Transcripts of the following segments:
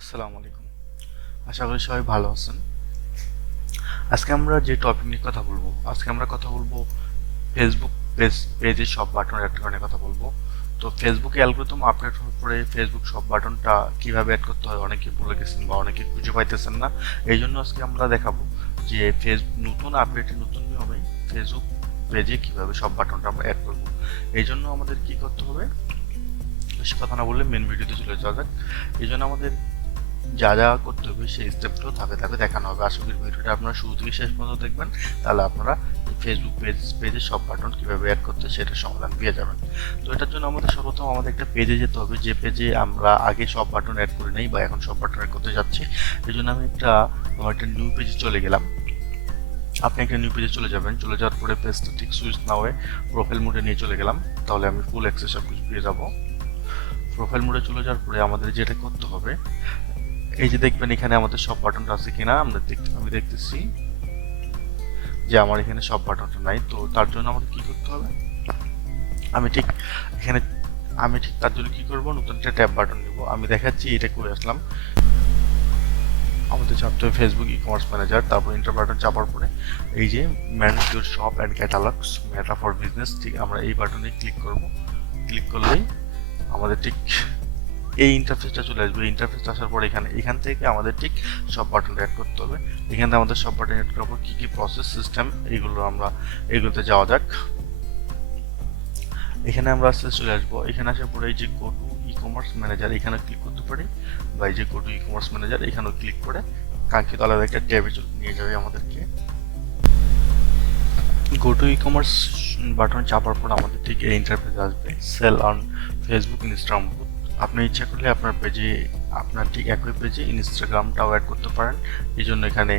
আসসালামু আলাইকুম। আশা করি সবাই ভালো আছেন। আজকে আমরা যে টপিক নিয়ে কথা বলবো, আজকে আমরা কথা বলবো ফেসবুক পেজে সব বাটন অ্যাড করার কথা বলবো। তো ফেসবুকে অ্যালগরিদম আপডেট হওয়ার পরে ফেসবুক সব বাটনটা কিভাবে অ্যাড করতে হয় অনেকে ভুলে গেছেন বা অনেকে খুঁজে পাইতেছেন না। এই জন্য আজকে আমরা দেখাবো যে নতুন আপডেটে নতুন নিয়মে ফেসবুক পেজে কিভাবে সব বাটনটা আমরা অ্যাড করবো। এই জন্য আমাদের কি করতে হবে, বেশি কথা না বললে মেন ভিডিওতে চলে যাওয়া যাক। এই জন্য আমাদের যা যা করতে হবে সেই স্টেপগুলো ধাপে ধাপে দেখানো হবে। আশা করি ভিডিওটা আপনারা শুরু থেকে শেষ পর্যন্ত দেখবেন, তাহলে আপনারা ফেসবুক পেজে সব বাটন কীভাবে অ্যাড করতে সেটার সমাধান পেয়ে যাবেন। তো এটার জন্য আমাদের সর্বপ্রথম আমাদের একটা পেজে যেতে হবে, যে পেজে আমরা আগে সব বাটন অ্যাড করে নেই বা এখন সব বাটন অ্যাড করতে যাচ্ছি। এই জন্য আমি আমার একটা নিউ পেজে চলে গেলাম। আপনি একটা নিউ পেজে চলে যাবেন, চলে যাওয়ার পরে পেজটা ঠিক সুইচ না হয়ে প্রোফাইল মোডে নিয়ে চলে গেলাম, তাহলে আমি ফুল অ্যাক্সেস সব কিছু পেয়ে যাবো। প্রোফাইল মোডে চলে যাওয়ার পরে আমাদের যেটা করতে হবে, এই যে দেখবেন এখানে আমাদের সব বাটনটা আছে কিনা আমি দেখতেছি যে আমার এখানে সব বাটনটা নাই। তো তার জন্য আমাদের কি করতে হবে, আমি ঠিক এখানে আমি ঠিক তার জন্য কি করব, নতুন একটা ট্যাব বাটন নিব। আমি দেখাচ্ছি এটা করে আসলাম। আমাদের চাপতে হবে ফেসবুক ই কমার্স ম্যানেজার, তারপর ইন্টার বাটন চাপার পরে এই যে manage your shop and catalogues meta for business, ঠিক আমরা এই বাটনে ক্লিক করব। ক্লিক করলেই আমাদের ঠিক এই ইন্টারফেসটা চলে আসবে। ইন্টারফেসটা আসার পর এখান থেকে আমাদের ঠিক সব বাটন অ্যাড করতে হবে। এখানে আমাদের সব বাটন অ্যাড করার পর কী কী প্রসেস সিস্টেম এগুলোতে যাওয়া যাক। এখানে আমরা আস্তে চলে আসবো। এখানে আসার পরে এই যে go to e commerce manager এখানে ক্লিক করতে পারি, বা এই যে go to e commerce manager এখানেও ক্লিক করে কাঙ্ক্ষিত আলাদা একটা ট্যাবে নিয়ে যাবে আমাদেরকে। Go to e commerce button চাপার পর আমাদের ঠিক এই ইন্টারফেস আসবে, সেল অন ফেসবুক ইনস্টাগ্রাম। আপনি ইচ্ছা করলে আপনার ঠিক একই পেজে ইনস্টাগ্রামটাও অ্যাড করতে পারেন। এই জন্য এখানে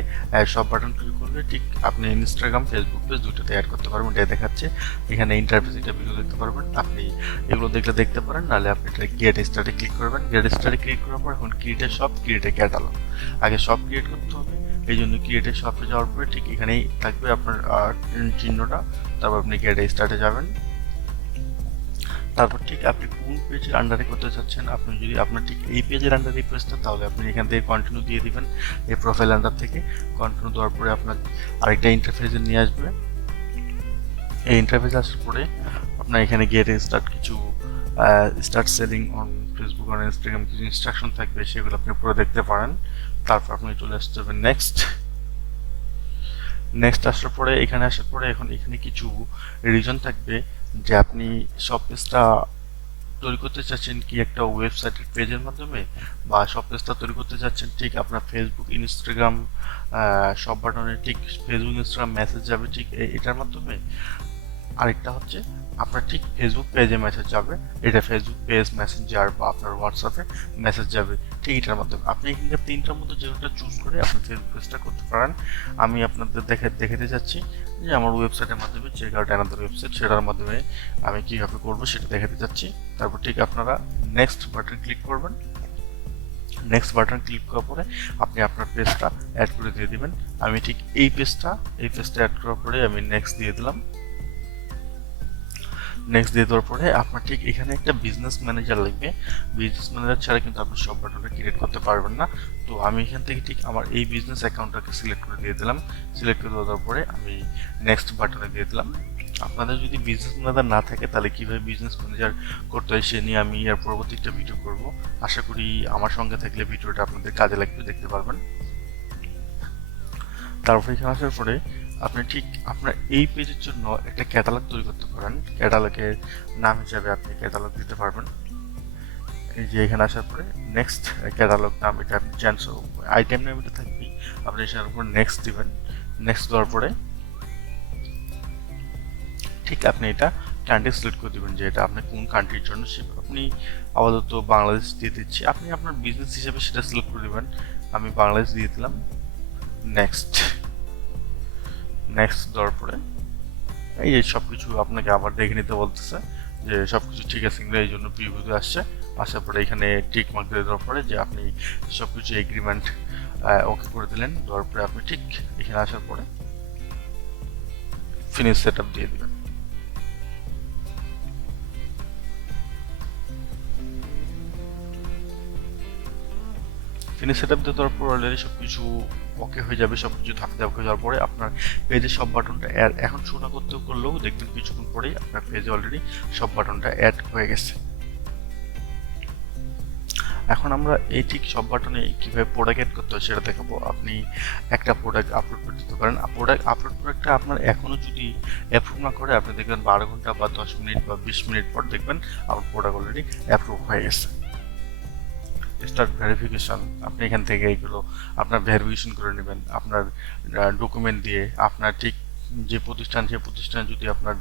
সব বাটন ক্লিক করলে ঠিক আপনি ইনস্টাগ্রাম ফেসবুক পেজ দুটোতে অ্যাড করতে পারবেন। এটা দেখাচ্ছে এখানে ইন্টারফেস, এটা ভিডিও দেখতে পারবেন। আপনি এগুলো দেখতে পারেন, নাহলে আপনি এটা গেট স্টার্টে ক্লিক করবেন। গেট স্টার্টে ক্লিক করার পর এখন ক্রিয়েটে ক্যাটালগ, আগে সব ক্রিয়েট করতে হবে। এই জন্য ক্রিয়েটে শপে যাওয়ার পরে ঠিক এখানেই থাকবে আপনার চিহ্নটা, তারপর আপনি গেটে স্টার্টে যাবেন। তারপর ঠিক আপনি কোন পেজের আন্ডারে করতে চাচ্ছেন, আপনি যদি আপনার ঠিক এই পেজের আন্ডারে পেজটা, তাহলে আপনি এখান থেকে কন্টিনিউ দিয়ে দিবেন। এই প্রোফাইল আন্ডার থেকে কন্টিনিউ দেওয়ার পরে আপনার আরেকটা ইন্টারফেসে নিয়ে আসবে। এই ইন্টারফেস আসার পরে আপনার এখানে get start selling on Facebook on Instagram কিছু ইনস্ট্রাকশন থাকবে, সেগুলো আপনি পুরো দেখতে পারেন। তারপর আপনি চলে আসতে হবে নেক্সট আসার পরে এখানে আসার পরে এখন এখানে কিছু রিজন থাকবে যে আপনি সব পেজটা তৈরি করতে চাচ্ছেন কি একটা ওয়েবসাইটের পেজের মাধ্যমে, বা সব পেজটা তৈরি করতে চাচ্ছেন ঠিক আপনার ফেসবুক ইনস্টাগ্রাম সব বাটনে ঠিক ফেসবুক ইনস্টাগ্রাম মেসেজ যাবে ঠিক এটার মাধ্যমে। আরেকটা হচ্ছে আপনার ঠিক ফেসবুক পেজে মেসেজ যাবে, এটা ফেসবুক পেজ মেসেঞ্জার বা আপনার হোয়াটসঅ্যাপে মেসেজ যাবে ঠিক এটার মাধ্যমে। আপনি এখানে তিনটার মধ্যে যে একটা চুজ করে আপনি ফেসবুক পেজটা করতে পারেন। আমি আপনাদের দেখাতে যাচ্ছি যে আমার ওয়েবসাইটের মাধ্যমে চেক আউট অ্যানাদার ওয়েবসাইট, সেটার মাধ্যমে আমি কীভাবে করবো সেটা দেখাতে যাচ্ছি। তারপর ঠিক আপনারা নেক্সট বাটন ক্লিক করবেন। নেক্সট বাটন ক্লিক করার পরে আপনি আপনার পেজটা অ্যাড করে দিয়ে দিবেন। আমি ঠিক এই পেজটা অ্যাড করার পরে আমি নেক্সট দিয়ে দিলাম। নেক্সট দিয়ে দেওয়ার পরে আপনার ঠিক এখানে একটা বিজনেস ম্যানেজার লাগবে। বিজনেস ম্যানেজার ছাড়া কিন্তু আপনি সব বাটনটা ক্রিয়েট করতে পারবেন না। তো আমি এখান থেকে ঠিক আমার এই বিজনেস অ্যাকাউন্টটাকে সিলেক্ট করে দিয়ে দিলাম। সিলেক্ট করে দেওয়ার পরে আমি নেক্সট বাটনে দিয়ে দিলাম। আপনাদের যদি বিজনেস ম্যানেজার না থাকে তাহলে কীভাবে বিজনেস ম্যানেজার করতে হয় সে নিয়ে আমি এর পরবর্তী একটা ভিডিও করব। আশা করি আমার সঙ্গে থাকলে ভিডিওটা আপনাদের কাজে লাগবে, দেখতে পারবেন। তারপর এখানে আসার পরে আপনি ঠিক আপনার এই পেজের জন্য একটা ক্যাটালগ তৈরি করতে পারেন। ক্যাটালগের নাম হিসাবে আপনি ক্যাটালগ দিতে পারবেন। এই যে এখানে আসার পরে নেক্সট ক্যাটালগ নাম এটা আপনি চেঞ্জ, আইটেম নাম এটা থাকবেই, আপনি এটার উপর নেক্সট দিবেন। নেক্সট দেওয়ার পরে ঠিক আপনি এটা কান্ট্রি সিলেক্ট করে দেবেন যে এটা আপনি কোন কান্ট্রির জন্য। আপনি আপাতত বাংলাদেশ দিয়ে দিচ্ছি, আপনি আপনার বিজনেস হিসেবে সেটা সিলেক্ট করে দেবেন। আমি বাংলাদেশ দিয়ে দিলাম। নেক্সট দেওয়ার পরে এই যে সব কিছু আপনাকে আবার দেখে নিতে বলতেছে যে সব কিছু ঠিক আছে কিনা, এই জন্য প্রিভিউতে আসছে। আসার পরে এখানে টিক মার্ক দিয়ে দেওয়ার পরে যে আপনি সব কিছু এগ্রিমেন্ট ওকে করে দিলেন। দেওয়ার পরে আপনি ঠিক এখানে আসার পরে ফিনিশ সেট আপ দিয়ে দিবেন। ফিনিশ সেটআপ দিয়ে দেওয়ার পর অলরেডি সবকিছু ওকে হয়ে যাবে, সবকিছু ধাপে হয়ে যাওয়ার পরে আপনার পেজে সব বাটনটা অ্যাড এখন শুরু না করলেও দেখবেন কিছুক্ষণ পরেই আপনার পেজে অলরেডি সব বাটনটা অ্যাড হয়ে গেছে। এখন আমরা এই ঠিক সব বাটনে কীভাবে প্রোডাক্ট অ্যাড করতে হয় সেটা দেখাবো। আপনি একটা প্রোডাক্ট আপলোড করে দিতে পারেন। প্রোডাক্টটা আপনার এখনও যদি অ্যাপ্রুভ না করে, আপনি দেখবেন 12 ঘন্টা বা 10 মিনিট বা 20 মিনিট পর দেখবেন আপনার প্রোডাক্ট অলরেডি অ্যাপ্রুভ হয়ে গেছে। স্টার্ট ভেরিফিকেশন, আপনি এখান থেকে এইগুলো আপনার ভেরিফিকেশন করে নেবেন আপনার ডকুমেন্ট দিয়ে। আপনার ঠিক যে প্রতিষ্ঠান, সেই প্রতিষ্ঠান যদি আপনার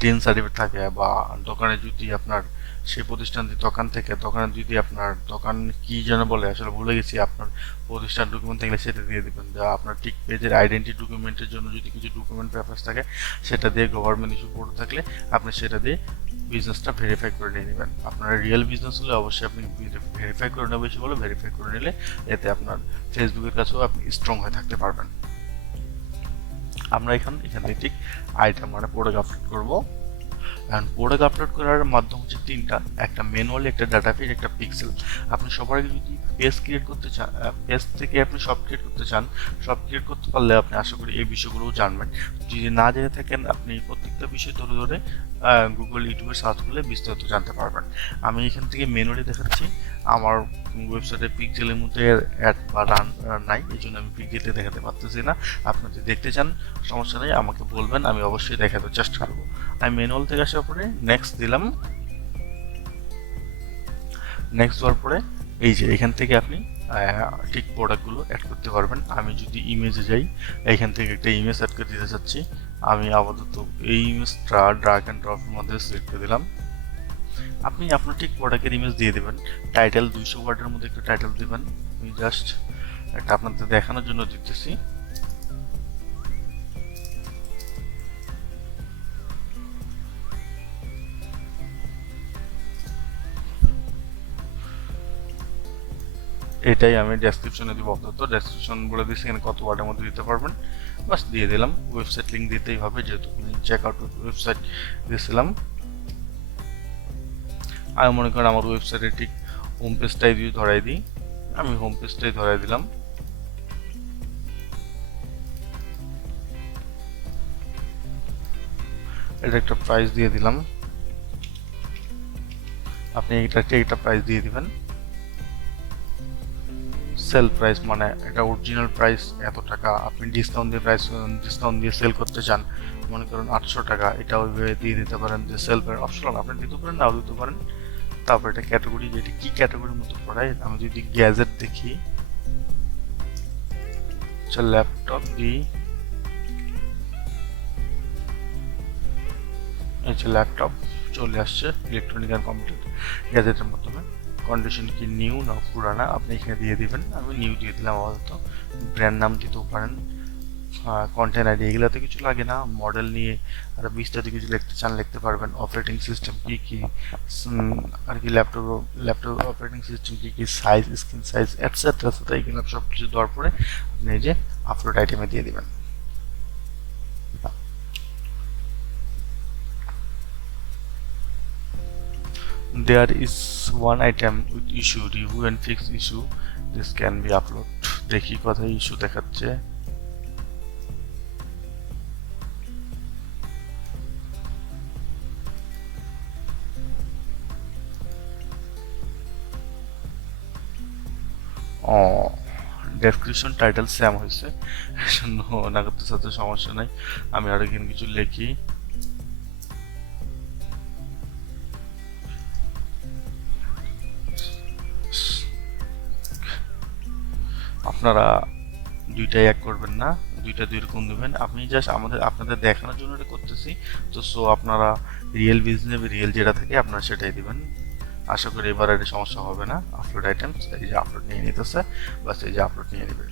টিন সার্টিফিকেট থাকে বা দোকানে যদি আপনার সেই প্রতিষ্ঠান দোকানে যদি আপনার দোকান কি যেন বলে আসলে ভুলে গেছি, আপনার প্রতিষ্ঠান ডকুমেন্ট থাকলে সেটা দিয়ে দেবেন। যা আপনার ঠিক পেজের আইডেন্টি ডকুমেন্টের জন্য যদি কিছু ডকুমেন্ট পেপারস থাকে সেটা দিয়ে, গভর্নমেন্ট ইস্যু করে থাকলে আপনি সেটা দিয়ে বিজনেসটা ভেরিফাই করে নিয়ে নেবেন। আপনার রিয়েল বিজনেস হলে অবশ্যই আপনি ভেরিফাই করে নেবেন, বেশি বলে ভেরিফাই করে নিলে এতে আপনার ফেসবুকের কাছেও আপনি স্ট্রং হয়ে থাকতে পারবেন। আমরা এখান থেকে ঠিক আইটেম মানে প্রোডাক্ট আপলোড করবো। কারণ প্রোডাক্ট আপলোড করার মাধ্যম হচ্ছে তিনটা, একটা ম্যানুয়ালি, একটা ডাটা ফিড, একটা পিক্সেল। আপনি সবার আগে যদি পেজ ক্রিয়েট করতে চান, পেজ থেকে আপনি সব ক্রিয়েট করতে চান, সব ক্রিয়েট করতে পারলে আপনি আশা করি এই বিষয়গুলোও জানবেন। যদি না জেনে থাকেন আপনি প্রত্যেকটা বিষয় ধরে ধরে গুগল, ইউটিউবে সার্চ করলে বিস্তারিত জানতে পারবেন। আমি এখান থেকে ম্যানুয়ালি দেখাচ্ছি। আমার ওয়েবসাইটে পিক্সেলের মধ্যে অ্যাড বা রান নাই, এই জন্য আমি পিক্সেলে দেখাতে পারতেছি না। আপনি যদি দেখতে চান সমস্যা নেই, আমাকে বলবেন, আমি অবশ্যই দেখাতে চেষ্টা করবো। আমি ম্যানুয়াল থেকে আসার পরে নেক্সট দিলাম। নেক্সট দেওয়ার পরে এই যে এখান থেকে আপনি ঠিক প্রোডাক্টগুলো অ্যাড করতে পারবেন। আমি যদি ইমেজে যাই, এখান থেকে একটা ইমেজ অ্যাড করে দিতে চাচ্ছি। আমি আপাতত এই ইমেজটা ড্র্যাগ অ্যান্ড ড্রপের মধ্যে সিলেক্ট করে দিলাম। আপনি আপনার ঠিক প্রোডাক্টের ইমেজ দিয়ে দেবেন। টাইটেল 200 ওয়ার্ডের মধ্যে একটা টাইটেল দেবেন। আমি জাস্ট এটা আপনাদের দেখানোর জন্য দিতেছি। এটাই আমি ডেসক্রিপশনে দিব। তো ডেসক্রিপশন বলে দিচ্ছি, এখানে কত ওয়ার্ডের মধ্যে দিতে পারবেন, বাস দিয়ে দিলাম। ওয়েবসাইট লিঙ্ক দিতেই হবে, যেহেতু আমি চেক আউট ওয়েবসাইট দিয়েছিলাম। আমি মনে করেন আমার ওয়েবসাইটে ঠিক হোম পেজটাই দিয়ে ধরাই দিই। আমি হোম পেজটাই ধরাই দিলাম। এটা একটা প্রাইস দিয়ে দিলাম। আপনি এটাকে একটা প্রাইস দিয়ে দিবেন। সেল প্রাইস মানে এটা অরিজিনাল প্রাইস এত টাকা, আপনি ডিসকাউন্ট দিয়ে সেল করতে চান, মনে করুন 800 টাকা, এটা ওইভাবে দিয়ে দিতে পারেন। যে সেল প্রাইস অপশনাল, আপনি দিতে পারেন, নাও দিতে পারেন। তারপর এটা ক্যাটাগরি, যেটা কি ক্যাটাগরির মতো পড়ায়। আমি যদি গ্যাজেট দেখি, আচ্ছা ল্যাপটপ দিই, এই যে ল্যাপটপ চলে আসছে ইলেকট্রনিক অ্যান্ড কম্পিউটার গ্যাজেটের মাধ্যমে। কন্ডিশন কি নিউ না পুরানা, আপনি এখানে দিয়ে দিবেন। আমি নিউ দিয়ে দিলাম। আপাতত ব্র্যান্ড নাম দিতেও পারেন, কন্টেন্ট আইডি, এগুলোতে কিছু লাগে না। মডেল নিয়ে আর বিস্তারিত কিছু লিখতে চান লিখতে পারবেন। অপারেটিং সিস্টেম কি কি আর কি, ল্যাপটপ অপারেটিং সিস্টেম কি কি, size, screen size, etcetera etcetera, এগুলো সব কিছু দেওয়ার পরে আপনি এই যে আপলোড আইটেমে দিয়ে দিবেন। There is one item with issue, review and fix issue. This can be upload. দেখি কোথায় ইস্যু দেখাচ্ছে। ও, ডেসক্রিপশন টাইটেল সেম হয়েছে, না করতে সাথে সমস্যা নাই। আমি আরো কিছু লিখি। আপনারা দুইটাই এক করবেন না, দুইটা দুই রকম দেবেন। আপনি জাস্ট আপনাদের দেখানোর জন্য এটা করতেছি। তো সো আপনারা রিয়েল বিজনেস, রিয়েল যেটা থাকে আপনারা সেটাই দিবেন। আশা করি এবার এটা সমস্যা হবে না। আপলোড আইটেমস, এই যে আপলোড নিয়ে নিতেছে, বাস এই যে আপলোড নিয়ে নেবে।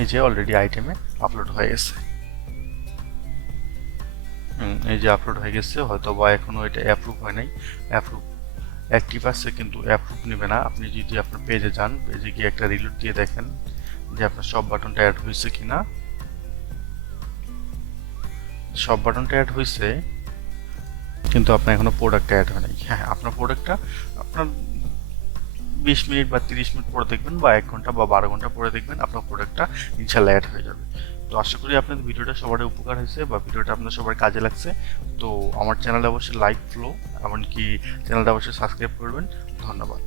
এই যে অলরেডি আইটেমে আপলোড হয়ে গেছে। এই যে আপলোড হয়ে গেছে, হয়তো বা এখনো এটা অ্যাপ্রুভ হয় নাই। অ্যাপ্রুভ অ্যাক্টিভ আছে কিন্তু অ্যাপ্রুভ নেবে না। আপনি যদি আপনার পেজে যান, পেজে গিয়ে একটা রিলোড দিয়ে দেখেন যে আপনার সব বাটনটা অ্যাড হয়েছে কিনা। সব বাটনটা অ্যাড হয়েছে, কিন্তু আপনার এখনো প্রোডাক্টটা অ্যাড হয় নাই। হ্যাঁ, আপনার প্রোডাক্টটা আপনার 20 মিনিট বা 30 মিনিট পরে দেখবেন, বা 1 ঘন্টা বা 12 ঘন্টা পরে দেখবেন আপনার প্রোডাক্টটা ইনশাল্লাহ অ্যাড হয়ে যাবে। তো আশা করি আপনাদের ভিডিওটা সবার উপকার হয়েছে বা ভিডিওটা আপনার সবার কাজে লাগছে। তো আমার চ্যানেলে অবশ্যই লাইক ফলো, এমনকি চ্যানেলটা অবশ্যই সাবস্ক্রাইব করবেন। ধন্যবাদ।